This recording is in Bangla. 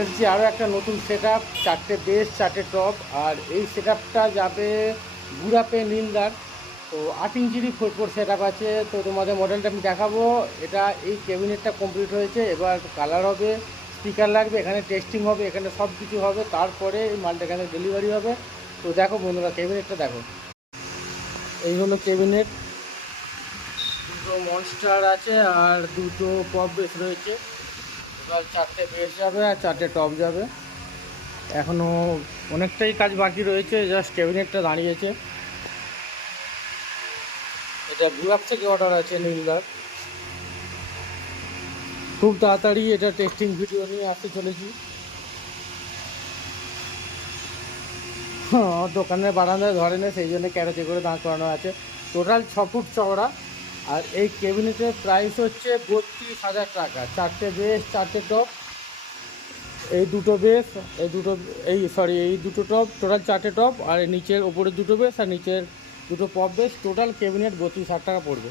এসেছি আরও একটা নতুন সেট আপ, 4টে বেস 4টে টপ। আর এই সেট আপটা যাবে গুড়াপে নীলদার। তো 8 ইঞ্চিরই 4x4 সেট আপ আছে। তো তোমাদের মডেলটা আমি দেখাবো। এটা এই ক্যাবিনেটটা কমপ্লিট হয়েছে, এবার কালার হবে, স্পিকার লাগবে, এখানে টেস্টিং হবে, এখানে সব কিছু হবে, তারপরে এই মালটা এখানে ডেলিভারি হবে। তো দেখো বন্ধুরা, ক্যাবিনেটটা দেখো। এই হলো ক্যাবিনেট। দুটো মনস্টার আছে আর দুটো পপ বেস রয়েছে। এবার 4টে বেস যাবে আর 4টে টপ যাবে। এখনও অনেকটাই কাজ বাকি রয়েছে, জাস্ট ক্যাবিনেটটা দাঁড়িয়েছে। এটা গুরাপ থেকে অর্ডার আছে নীলদার। খুব তাড়াতাড়ি এটা টেস্টিং ভিডিও নিয়ে আসতে চলেছি। দোকানের বারান্দায় ধরে না, সেই জন্য ক্যারেটে করে দাঁড় করানো আছে। টোটাল 6 ফুট চওড়া। আর এই ক্যাবিনেটের প্রাইস হচ্ছে 32,000 টাকা। 4টে বেস 4টে টপ, এই দুটো বেস, এই দুটো টপ, টোটাল 4টে টপ, আর নিচের ওপরের দুটো বেস আর নিচের দুটো পপ বেস, টোটাল ক্যাবিনেট 32,000 টাকা পড়বে।